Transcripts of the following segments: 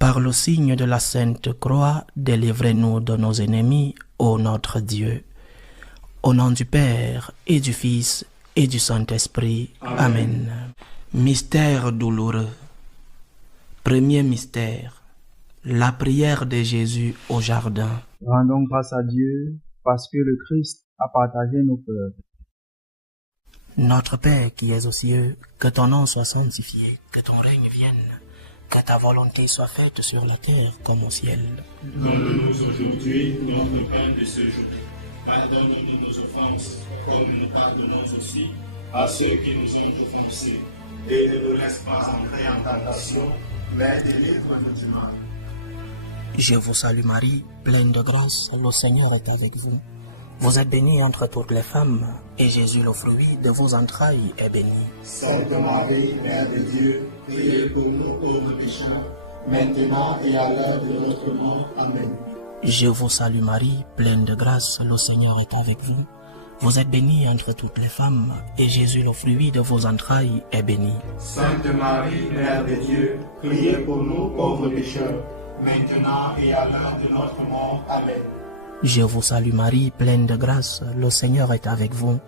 Par le signe de la Sainte Croix, délivrez-nous de nos ennemis, ô notre Dieu. Au nom du Père, et du Fils, et du Saint-Esprit. Amen. Mystère douloureux. Premier mystère, la prière de Jésus au jardin. Rendons grâce à Dieu parce que le Christ a partagé nos peurs. Notre Père qui es aux cieux, que ton nom soit sanctifié, que ton règne vienne, que ta volonté soit faite sur la terre comme au ciel. Donne-nous aujourd'hui notre pain de ce jour. Pardonne-nous nos offenses, comme nous pardonnons aussi à ceux qui nous ont offensés. Et ne nous laisse pas entrer en tentation, mais délivre-nous du mal. Je vous salue Marie, pleine de grâce, le Seigneur est avec vous. Vous êtes bénie entre toutes les femmes, et Jésus, le fruit de vos entrailles, est béni. Sainte Marie, Mère de Dieu, priez pour nous pauvres pécheurs, maintenant et à l'heure de notre mort. Amen. Je vous salue Marie, pleine de grâce, le Seigneur est avec vous. Vous êtes bénie entre toutes les femmes, et Jésus, le fruit de vos entrailles, est béni. Sainte Marie, Mère de Dieu, priez pour nous pauvres pécheurs, maintenant et à l'heure de notre mort. Amen. Je vous salue Marie, pleine de grâce, le Seigneur est avec vous.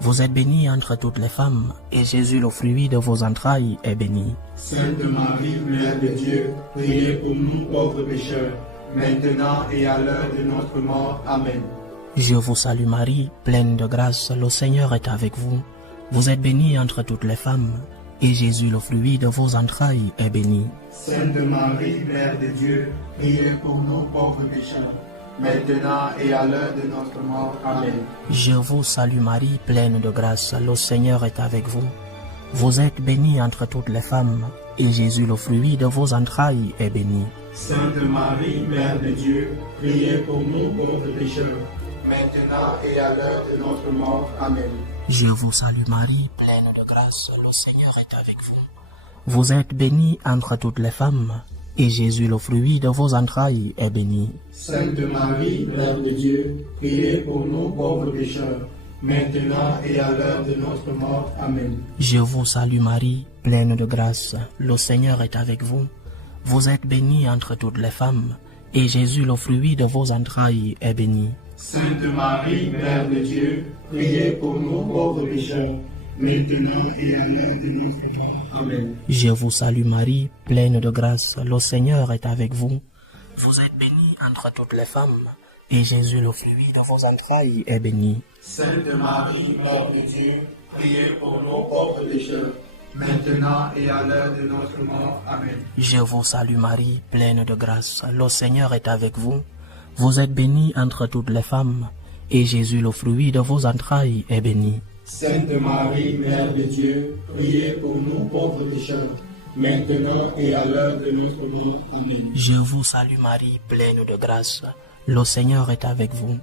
Vous êtes bénie entre toutes les femmes, et Jésus, le fruit de vos entrailles, est béni. Sainte Marie, Mère de Dieu, priez pour nous pauvres pécheurs, maintenant et à l'heure de notre mort. Amen. Je vous salue Marie, pleine de grâce, le Seigneur est avec vous. Vous êtes bénie entre toutes les femmes, et Jésus, le fruit de vos entrailles, est béni. Sainte Marie, Mère de Dieu, priez pour nous pauvres pécheurs, maintenant et à l'heure de notre mort. Amen. Je vous salue Marie, pleine de grâce, le Seigneur est avec vous. Vous êtes bénie entre toutes les femmes, et Jésus, le fruit de vos entrailles, est béni. Sainte Marie, Mère de Dieu, priez pour nous pauvres pécheurs, maintenant et à l'heure de notre mort. Amen. Je vous salue Marie, pleine de grâce, le Seigneur est avec vous. Vous êtes bénie entre toutes les femmes, et Jésus, le fruit de vos entrailles, est béni. Sainte Marie, Mère de Dieu, priez pour nous pauvres pécheurs, maintenant et à l'heure de notre mort. Amen. Je vous salue Marie, pleine de grâce, le Seigneur est avec vous. Vous êtes bénie entre toutes les femmes, et Jésus, le fruit de vos entrailles, est béni. Sainte Marie, Mère de Dieu, priez pour nous pauvres pécheurs, maintenant et à l'heure de notre mort. Amen. Je vous salue Marie, pleine de grâce, le Seigneur est avec vous. Vous êtes bénie entre toutes les femmes, et Jésus, le fruit de vos entrailles, est béni. Sainte Marie, Mère de Dieu, priez pour nous pauvres pécheurs, maintenant et à l'heure de notre mort. Amen. Je vous salue Marie, pleine de grâce, le Seigneur est avec vous. Vous êtes bénie entre toutes les femmes, et Jésus, le fruit de vos entrailles, est béni. Sainte Marie, Mère de Dieu, priez pour nous pauvres pécheurs, maintenant et à l'heure de notre mort. Amen. Je vous salue Marie, pleine de grâce, le Seigneur est avec vous.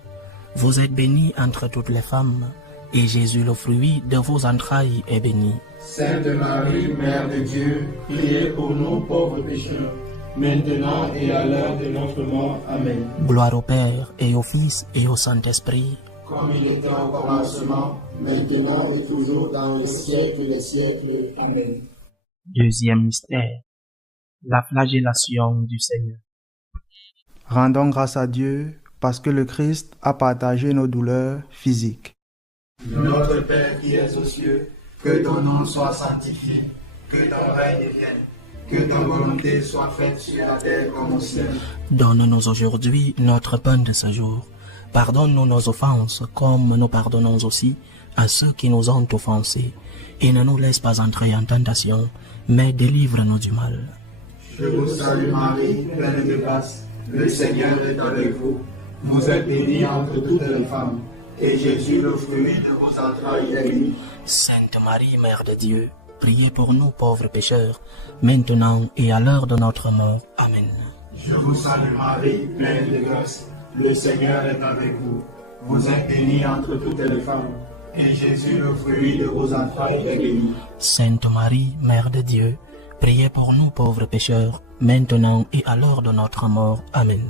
Vous êtes bénie entre toutes les femmes, et Jésus, le fruit de vos entrailles, est béni. Sainte Marie, Mère de Dieu, priez pour nous pauvres pécheurs, maintenant et à l'heure de notre mort. Amen. Gloire au Père, et au Fils, et au Saint-Esprit. Comme il était au commencement, maintenant et toujours dans les siècles des siècles. Amen. Deuxième mystère, la flagellation du Seigneur. Rendons grâce à Dieu parce que le Christ a partagé nos douleurs physiques. Notre Père qui es aux cieux, que ton nom soit sanctifié, que ton règne vienne, que ta volonté soit faite sur la terre comme au ciel. Donne-nous aujourd'hui notre pain de ce jour. Pardonne-nous nos offenses, comme nous pardonnons aussi à ceux qui nous ont offensés. Et ne nous laisse pas entrer en tentation, mais délivre-nous du mal. Je vous salue Marie, pleine de grâce, le Seigneur est avec vous. Vous êtes bénie entre toutes les femmes, et Jésus, le fruit de vos entrailles, est béni. Sainte Marie, Mère de Dieu, priez pour nous pauvres pécheurs, maintenant et à l'heure de notre mort. Amen. Je vous salue Marie, pleine de grâce, le Seigneur est avec vous. Vous êtes bénie entre toutes les femmes, et Jésus, le fruit de vos entrailles, est béni. Sainte Marie, Mère de Dieu, priez pour nous pauvres pécheurs, maintenant et à l'heure de notre mort. Amen.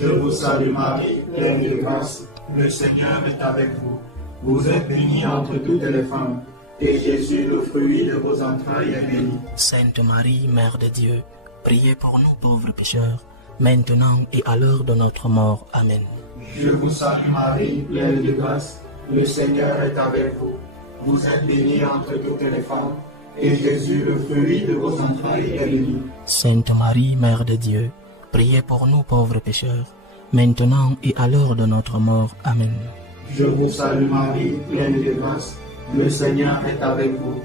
Je vous salue Marie, pleine de grâce, le Seigneur est avec vous. Vous êtes bénie entre toutes les femmes, et Jésus, le fruit de vos entrailles, est béni. Sainte Marie, Mère de Dieu, priez pour nous pauvres pécheurs, maintenant et à l'heure de notre mort. Amen. Je vous salue Marie, pleine de grâce, le Seigneur est avec vous. Vous êtes bénie entre toutes les femmes, et Jésus, le fruit de vos entrailles, est béni. Sainte Marie, Mère de Dieu, priez pour nous pauvres pécheurs, maintenant et à l'heure de notre mort. Amen. Je vous salue Marie, pleine de grâce, le Seigneur est avec vous.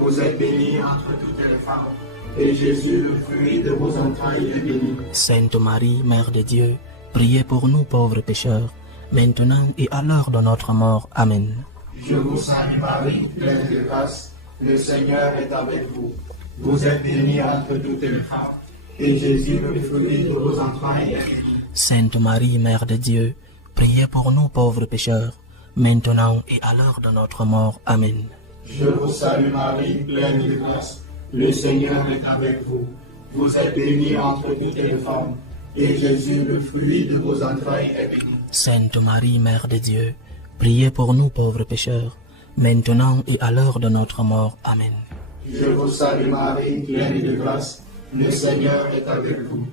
Vous êtes bénie entre toutes les femmes, et Jésus, le fruit de vos entrailles, est béni. Sainte Marie, Mère de Dieu, priez pour nous pauvres pécheurs, maintenant et à l'heure de notre mort. Amen. Je vous salue Marie, pleine de grâce, le Seigneur est avec vous. Vous êtes bénie entre toutes les femmes, et Jésus, le fruit de vos entrailles, est béni. Sainte Marie, Mère de Dieu, priez pour nous pauvres pécheurs, maintenant et à l'heure de notre mort. Amen. Je vous salue Marie, pleine de grâce, le Seigneur est avec vous. Vous êtes bénie entre toutes les femmes, et Jésus, le fruit de vos entrailles, est béni. Sainte Marie, Mère de Dieu, priez pour nous pauvres pécheurs, maintenant et à l'heure de notre mort. Amen. Je vous salue Marie, pleine de grâce, le Seigneur est avec vous.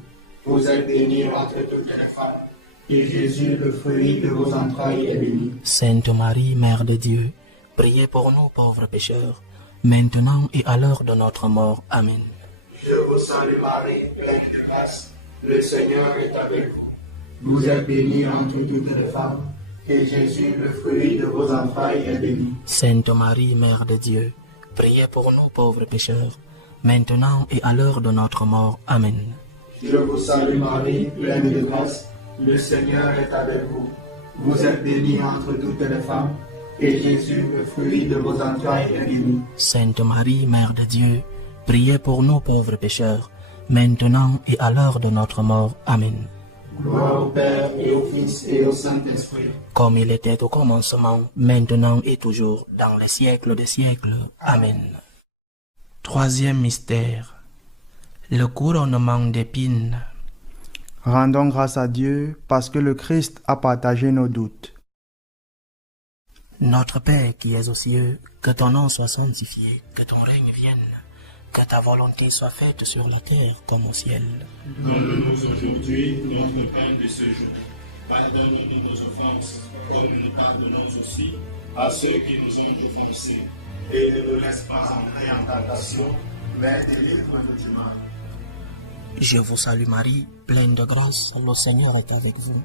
Vous êtes bénie entre toutes les femmes, et Jésus, le fruit de vos entrailles, est béni. Sainte Marie, Mère de Dieu, priez pour nous pauvres pécheurs, maintenant et à l'heure de notre mort. Amen. Je vous salue Marie, pleine de grâce, le Seigneur est avec vous. Vous êtes bénie entre toutes les femmes, et Jésus, le fruit de vos entrailles, est béni. Sainte Marie, Mère de Dieu, priez pour nous pauvres pécheurs, maintenant et à l'heure de notre mort. Amen. Je vous salue Marie, pleine de grâce, le Seigneur est avec vous. Vous êtes bénie entre toutes les femmes, et Jésus, le fruit de vos entrailles, est béni. Sainte Marie, Mère de Dieu, priez pour nous pauvres pécheurs, maintenant et à l'heure de notre mort. Amen. Gloire au Père et au Fils et au Saint-Esprit. Comme il était au commencement, maintenant et toujours, dans les siècles des siècles. Amen. Troisième mystère, le couronnement d'épines. Rendons grâce à Dieu parce que le Christ a partagé nos doutes. Notre Père qui es aux cieux, que ton nom soit sanctifié, que ton règne vienne, que ta volonté soit faite sur la terre comme au ciel. Donne-nous aujourd'hui notre pain de ce jour. Pardonne-nous nos offenses, comme nous pardonnons aussi à ceux qui nous ont offensés. Et ne nous laisse pas entrer en tentation, mais délivre-nous du mal. Je vous salue Marie, pleine de grâce, le Seigneur est avec vous.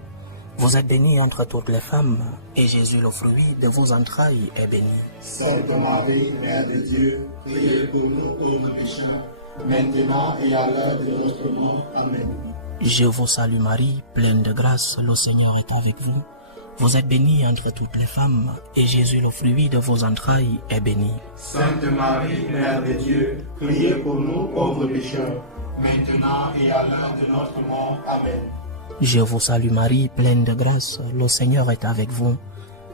Vous êtes bénie entre toutes les femmes, et Jésus, le fruit de vos entrailles, est béni. Sainte Marie, Mère de Dieu, priez pour nous pauvres pécheurs, maintenant et à l'heure de notre mort. Amen. Je vous salue Marie, pleine de grâce, le Seigneur est avec vous. Vous êtes bénie entre toutes les femmes, et Jésus, le fruit de vos entrailles, est béni. Sainte Marie, Mère de Dieu, priez pour nous pauvres pécheurs, maintenant et à l'heure de notre mort. Amen. Je vous salue Marie, pleine de grâce, le Seigneur est avec vous.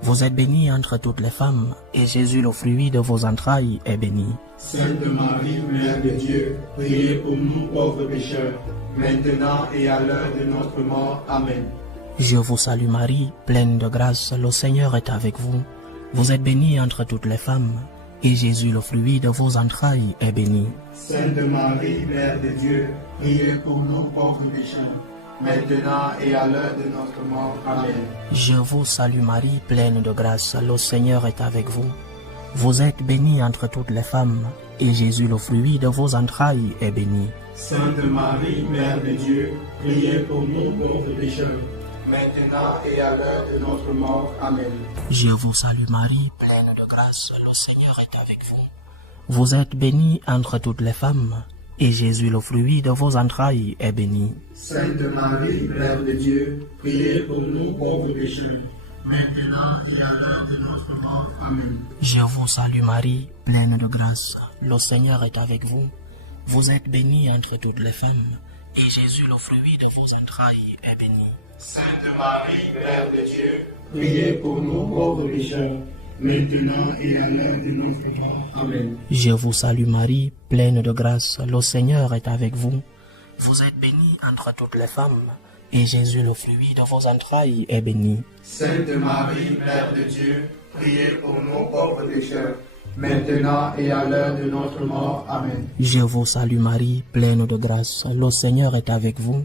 Vous êtes bénie entre toutes les femmes, et Jésus, le fruit de vos entrailles, est béni. Sainte Marie, Mère de Dieu, priez pour nous pauvres pécheurs, maintenant et à l'heure de notre mort. Amen. Je vous salue Marie, pleine de grâce, le Seigneur est avec vous. Vous êtes bénie entre toutes les femmes, et Jésus, le fruit de vos entrailles, est béni. Sainte Marie, Mère de Dieu, priez pour nous pauvres pécheurs, maintenant et à l'heure de notre mort. Amen. Je vous salue Marie, pleine de grâce, le Seigneur est avec vous. Vous êtes bénie entre toutes les femmes, et Jésus, le fruit de vos entrailles, est béni. Sainte Marie, Mère de Dieu, priez pour nous pauvres pécheurs, maintenant et à l'heure de notre mort. Amen. Je vous salue Marie, pleine de grâce, le Seigneur est avec vous. Vous êtes bénie entre toutes les femmes, et Jésus, le fruit de vos entrailles, est béni. Sainte Marie, Mère de Dieu, priez pour nous pauvres pécheurs, maintenant et à l'heure de notre mort. Amen. Je vous salue Marie, pleine de grâce, le Seigneur est avec vous. Vous êtes bénie entre toutes les femmes, et Jésus, le fruit de vos entrailles, est béni. Sainte Marie, Mère de Dieu, priez pour nous pauvres pécheurs, maintenant et à l'heure de notre mort. Amen. Je vous salue Marie, pleine de grâce, le Seigneur est avec vous. Vous êtes bénie entre toutes les femmes, et Jésus, le fruit de vos entrailles, est béni. Sainte Marie, Mère de Dieu, priez pour nous pauvres pécheurs, maintenant et à l'heure de notre mort. Amen. Je vous salue Marie, pleine de grâce, le Seigneur est avec vous.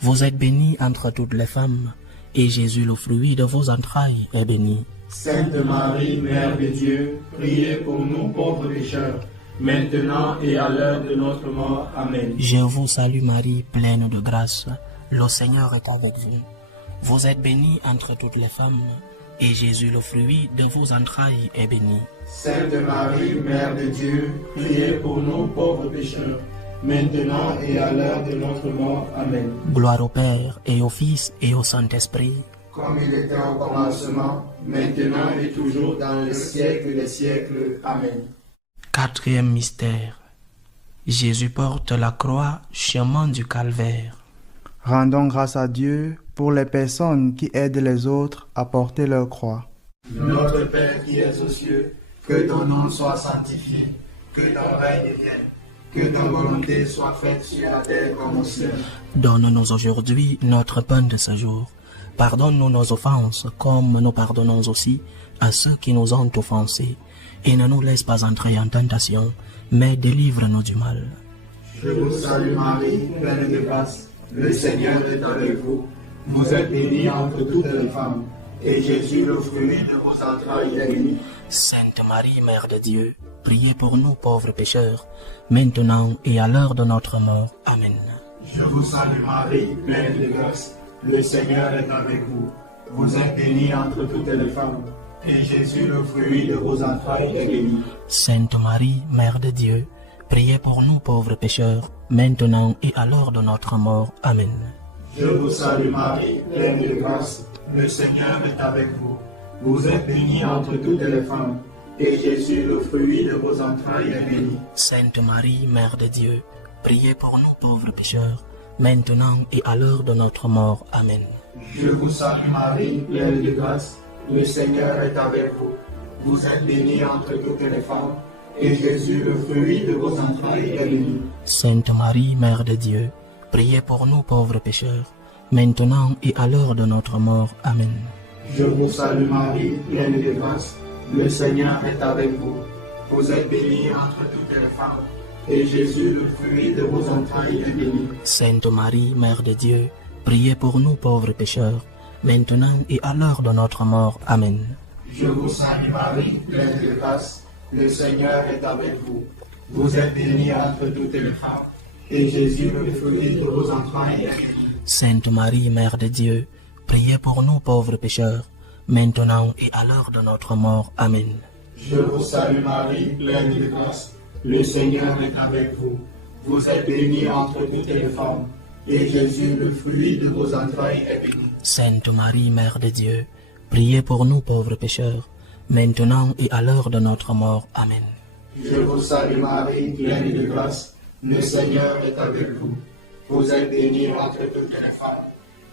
Vous êtes bénie entre toutes les femmes, et Jésus, le fruit de vos entrailles, est béni. Sainte Marie, Mère de Dieu, priez pour nous pauvres pécheurs, maintenant et à l'heure de notre mort. Amen. Je vous salue Marie, pleine de grâce, le Seigneur est avec vous. Vous êtes bénie entre toutes les femmes, et Jésus, le fruit de vos entrailles, est béni. Sainte Marie, Mère de Dieu, priez pour nous pauvres pécheurs, maintenant et à l'heure de notre mort. Amen. Gloire au Père, et au Fils, et au Saint-Esprit. Comme il était au commencement, maintenant et toujours dans les siècles des siècles. Amen. Quatrième mystère. Jésus porte la croix, chemin du calvaire. Rendons grâce à Dieu pour les personnes qui aident les autres à porter leur croix. Notre Père qui es aux cieux, que ton nom soit sanctifié, que ton règne vienne, que ta volonté soit faite sur la terre comme au ciel. Donne-nous aujourd'hui notre pain de ce jour. Pardonne-nous nos offenses, comme nous pardonnons aussi à ceux qui nous ont offensés. Et ne nous laisse pas entrer en tentation, mais délivre-nous du mal. Je vous salue Marie, pleine de grâce, le Seigneur est avec vous. Vous êtes bénie entre toutes les femmes, et Jésus, le fruit de vos entrailles, est béni. Sainte Marie, Mère de Dieu, priez pour nous pauvres pécheurs, maintenant et à l'heure de notre mort. Amen. Je vous salue Marie, pleine de grâce, le Seigneur est avec vous. Vous êtes bénie entre toutes les femmes, et Jésus, le fruit de vos entrailles, est béni. Sainte Marie, Mère de Dieu, priez pour nous pauvres pécheurs, maintenant et à l'heure de notre mort. Amen. Je vous salue Marie, pleine de grâce, le Seigneur est avec vous. Vous êtes bénie entre toutes les femmes, et Jésus, le fruit de vos entrailles, est béni. Sainte Marie, Mère de Dieu, priez pour nous pauvres pécheurs, maintenant et à l'heure de notre mort. Amen. Je vous salue Marie, pleine de grâce, le Seigneur est avec vous. Vous êtes bénie entre toutes les femmes, et Jésus, le fruit de vos entrailles, est béni. Sainte Marie, Mère de Dieu, priez pour nous pauvres pécheurs, maintenant et à l'heure de notre mort. Amen. Je vous salue Marie, pleine de grâce, le Seigneur est avec vous. Vous êtes bénie entre toutes les femmes, et Jésus, le fruit de vos entrailles, est béni. Sainte Marie, Mère de Dieu, priez pour nous pauvres pécheurs, maintenant et à l'heure de notre mort. Amen. Je vous salue Marie, pleine de grâce, le Seigneur est avec vous. Vous êtes bénie entre toutes les femmes, et Jésus, le fruit de vos entrailles, est béni. Sainte Marie, Mère de Dieu, priez pour nous pauvres pécheurs, maintenant et à l'heure de notre mort. Amen. Je vous salue Marie, pleine de grâce, le Seigneur est avec vous. Vous êtes bénie entre toutes les femmes, et Jésus, le fruit de vos entrailles, est béni. Sainte Marie, Mère de Dieu, priez pour nous pauvres pécheurs, maintenant et à l'heure de notre mort. Amen. Je vous salue Marie, pleine de grâce, le Seigneur est avec vous. Vous êtes bénie entre toutes les femmes,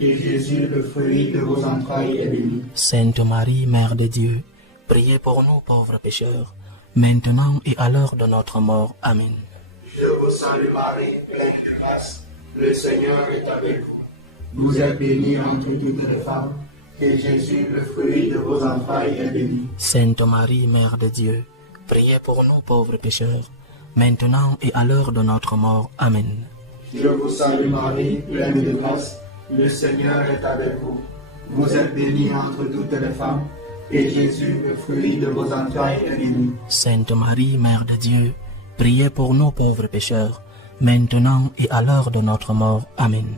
et Jésus, le fruit de vos entrailles, est béni. Sainte Marie, Mère de Dieu, priez pour nous pauvres pécheurs, maintenant et à l'heure de notre mort. Amen. Je vous salue Marie, pleine de grâce, le Seigneur est avec vous. Vous êtes bénie entre toutes les femmes, et Jésus, le fruit de vos entrailles, est béni. Sainte Marie, Mère de Dieu, priez pour nous pauvres pécheurs, maintenant et à l'heure de notre mort. Amen. Je vous salue Marie, pleine de grâce, le Seigneur est avec vous. Vous êtes bénie entre toutes les femmes, et Jésus, le fruit de vos entrailles, est béni. Sainte Marie, Mère de Dieu, priez pour nous pauvres pécheurs, maintenant et à l'heure de notre mort. Amen.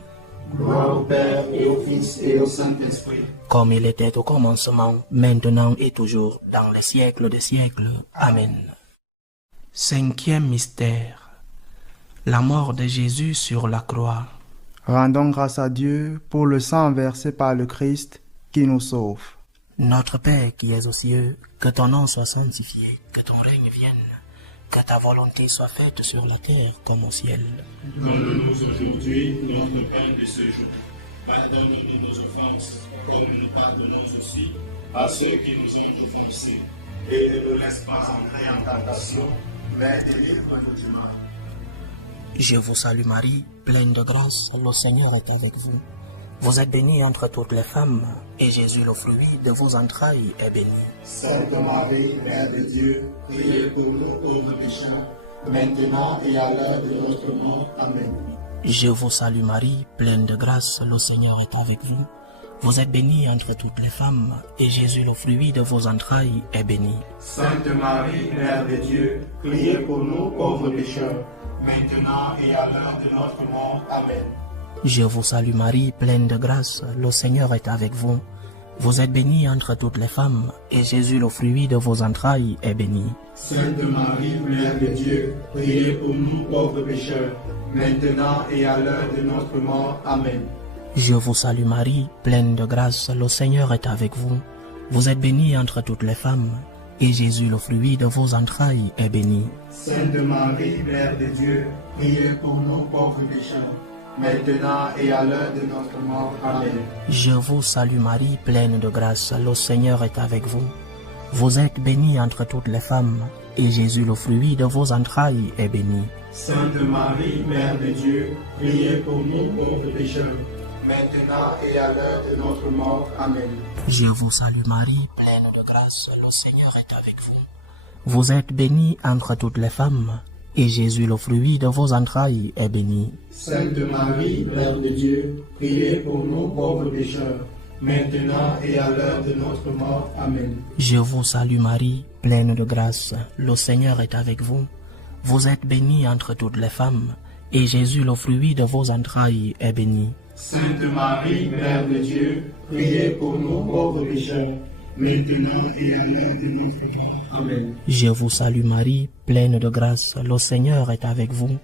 Gloire au Père et au Fils et au Saint-Esprit. Comme il était au commencement, maintenant et toujours, dans les siècles des siècles. Amen. Cinquième mystère. La mort de Jésus sur la croix. Rendons grâce à Dieu pour le sang versé par le Christ qui nous sauve. Notre Père qui es aux cieux, que ton nom soit sanctifié, que ton règne vienne, que ta volonté soit faite sur la terre comme au ciel. Donne-nous aujourd'hui notre pain de ce jour. Pardonne-nous nos offenses, comme nous pardonnons aussi à ceux qui nous ont offensés. Et ne nous laisse pas entrer en tentation, mais délivre-nous du mal. Je vous salue Marie, pleine de grâce, le Seigneur est avec vous. Vous êtes bénie entre toutes les femmes, et Jésus, le fruit de vos entrailles, est béni. Sainte Marie, Mère de Dieu, priez pour nous pauvres pécheurs, maintenant et à l'heure de notre mort. Amen. Je vous salue Marie, pleine de grâce, le Seigneur est avec vous. Vous êtes bénie entre toutes les femmes, et Jésus, le fruit de vos entrailles, est béni. Sainte Marie, Mère de Dieu, priez pour nous pauvres pécheurs, maintenant et à l'heure de notre mort. Amen. Je vous salue Marie, pleine de grâce, le Seigneur est avec vous. Vous êtes bénie entre toutes les femmes, et Jésus, le fruit de vos entrailles, est béni. Sainte Marie, Mère de Dieu, priez pour nous pauvres pécheurs, maintenant et à l'heure de notre mort. Amen. Je vous salue Marie, pleine de grâce, le Seigneur est avec vous. Vous êtes bénie entre toutes les femmes, et Jésus, le fruit de vos entrailles, est béni. Sainte Marie, Mère de Dieu, priez pour nous pauvres pécheurs, maintenant et à l'heure de notre mort. Amen. Je vous salue Marie, pleine de grâce, le Seigneur est avec vous. Vous êtes bénie entre toutes les femmes, et Jésus, le fruit de vos entrailles, est béni. Sainte Marie, Mère de Dieu, priez pour nous pauvres pécheurs, maintenant et à l'heure de notre mort. Amen. Je vous salue Marie, pleine de grâce, le Seigneur est avec vous. Vous êtes bénie entre toutes les femmes, et Jésus, le fruit de vos entrailles, est béni. Sainte Marie, Mère de Dieu, priez pour nous pauvres pécheurs, maintenant et à l'heure de notre mort. Amen. Je vous salue Marie, pleine de grâce, le Seigneur est avec vous. Vous êtes bénie entre toutes les femmes, et Jésus, le fruit de vos entrailles, est béni. Sainte Marie, Mère de Dieu, priez pour nous pauvres pécheurs, maintenant et à l'heure de notre mort. Amen. Je vous salue Marie, pleine de grâce, le Seigneur est avec vous.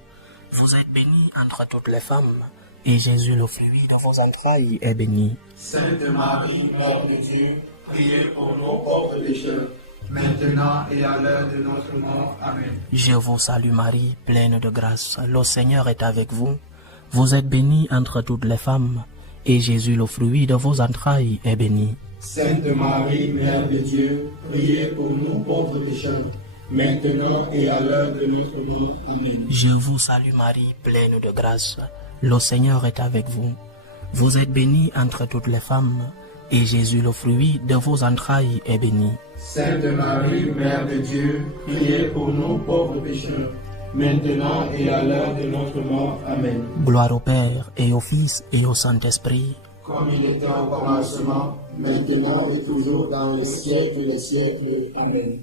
Vous êtes bénie entre toutes les femmes, et Jésus, le fruit de vos entrailles, est béni. Sainte Marie, Mère de Dieu, priez pour nous pauvres pécheurs, maintenant et à l'heure de notre mort. Amen. Je vous salue Marie, pleine de grâce, le Seigneur est avec vous. Vous êtes bénie entre toutes les femmes, et Jésus, le fruit de vos entrailles, est béni. Sainte Marie, Mère de Dieu, priez pour nous pauvres pécheurs, maintenant et à l'heure de notre mort. Amen. Je vous salue Marie, pleine de grâce, le Seigneur est avec vous. Vous êtes bénie entre toutes les femmes, et Jésus, le fruit de vos entrailles, est béni. Sainte Marie, Mère de Dieu, priez pour nous pauvres pécheurs, maintenant et à l'heure de notre mort. Amen. Gloire au Père, et au Fils, et au Saint-Esprit, comme il était au commencement, maintenant et toujours dans les siècles des siècles. Amen.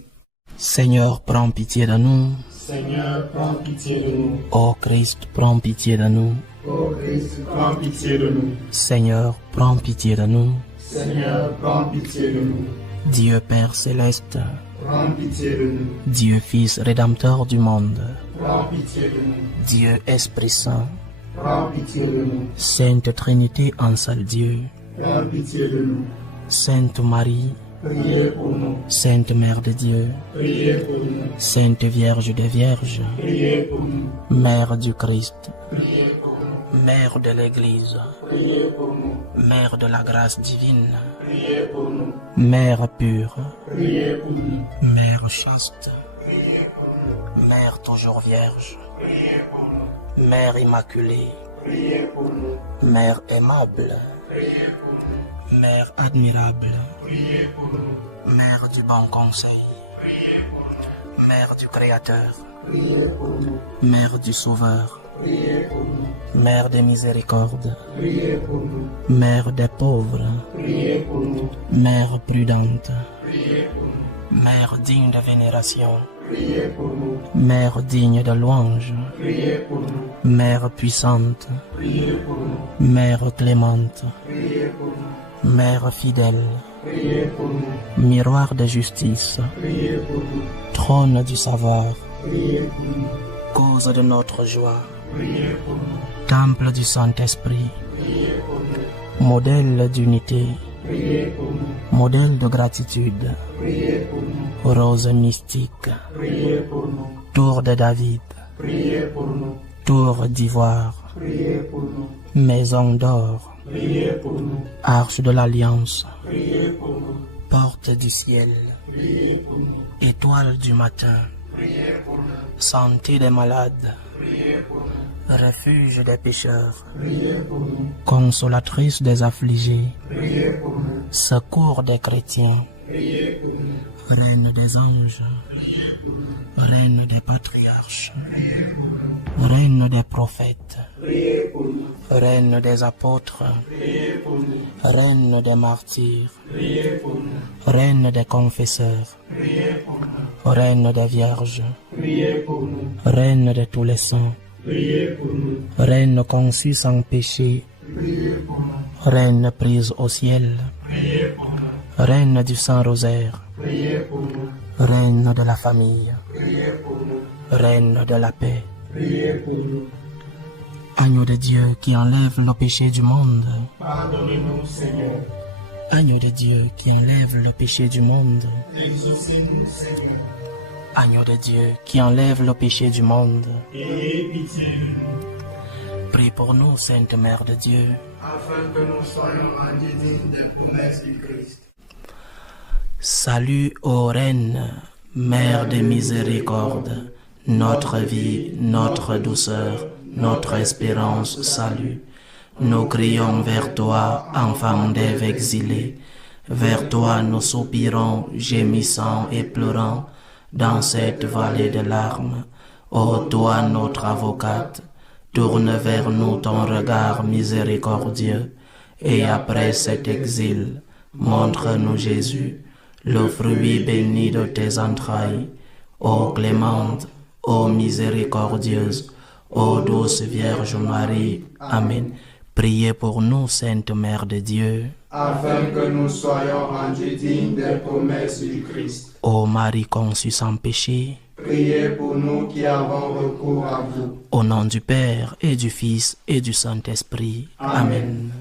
Seigneur, prends pitié de nous. Seigneur, prends pitié de nous. Ô Christ, prends pitié de nous. Ô Christ, prends pitié de nous. Seigneur, prends pitié de nous. Seigneur, prends pitié de nous. Dieu Père céleste, Prends pitié de nous. Dieu Fils rédempteur du monde, Prends pitié de nous. Dieu Esprit Saint, Prends pitié de nous. Sainte Trinité en seul Dieu, Prends pitié de nous. Sainte Marie, Priez pour nous. Sainte Mère de Dieu, Priez pour nous. Sainte Vierge des Vierges, Priez pour nous. Mère du Christ, Priez pour nous. Mère de l'Église, Priez pour nous. Mère de la grâce divine, Priez pour nous. Mère pure, Priez pour nous. Mère chaste, Priez pour nous. Mère toujours vierge, Priez pour nous. Mère immaculée, Priez pour nous. Mère aimable, Priez pour nous. Mère admirable, Priez pour nous. Mère du bon conseil, Priez pour nous. Mère du Créateur, Priez pour nous. Mère du Sauveur, Priez pour nous. Mère des miséricordes, Priez pour nous. Mère des pauvres, Priez pour nous. Mère prudente, Priez pour nous. Mère digne de vénération, Priez pour nous. Mère digne de louange, Priez pour nous. Mère puissante, Priez pour nous. Mère clémente, Priez pour nous. Mère fidèle, Priez pour nous. miroir de justice, Priez pour nous. trône du savoir, Priez pour nous. cause de notre joie, Priez pour nous. temple du Saint-Esprit, Priez pour nous. modèle d'unité, Priez pour nous. modèle de gratitude, Priez pour nous. rose mystique, Priez pour nous. tour de David, Priez pour nous. tour d'ivoire, Priez pour nous. maison d'or, Priez pour nous. arche de l'alliance, Priez pour nous. porte du ciel, Priez pour nous. étoile du matin, Priez pour nous. santé des malades, Priez pour nous. refuge des pécheurs, Priez pour nous. consolatrice des affligés, Priez pour nous. secours des chrétiens, Priez pour nous. reine des anges, reine des patriarches, reine des prophètes, Priez pour nous. reine des apôtres, Priez pour nous. reine des martyrs, Priez pour nous. reine des confesseurs, Priez pour nous. reine des vierges, Priez pour nous. reine de tous les saints, Priez pour nous. reine conçue sans péché, Priez pour nous. reine prise au ciel, Priez pour nous. reine du Saint-Rosaire, Priez pour nous. reine de la famille, Priez pour nous. reine de la paix, Priez pour nous. agneau de Dieu qui enlève le péché du monde, Pardonnez-nous, Seigneur. agneau de Dieu qui enlève le péché du monde, Exaucez-nous, Seigneur. agneau de Dieu qui enlève le péché du monde, Ayez pitié de nous, prie pour nous, Sainte Mère de Dieu. afin que nous soyons rendus dignes des promesses du Christ. Salut ô Reine, Mère de miséricorde, notre vie, notre douceur, notre espérance, salut. Nous crions vers toi, enfant d'Ève exilée. Vers toi nous soupirons, gémissant et pleurant, dans cette vallée de larmes. Ô toi notre avocate, tourne vers nous ton regard miséricordieux, et après cet exil, montre-nous Jésus, le fruit béni de tes entrailles. Ô clémente, ô miséricordieuse, ô douce Vierge Marie. Amen. Priez pour nous, Sainte Mère de Dieu. Afin que nous soyons rendus dignes des promesses du Christ. Ô Marie conçue sans péché, Priez pour nous qui avons recours à vous. au nom du Père et du Fils et du Saint-Esprit. Amen.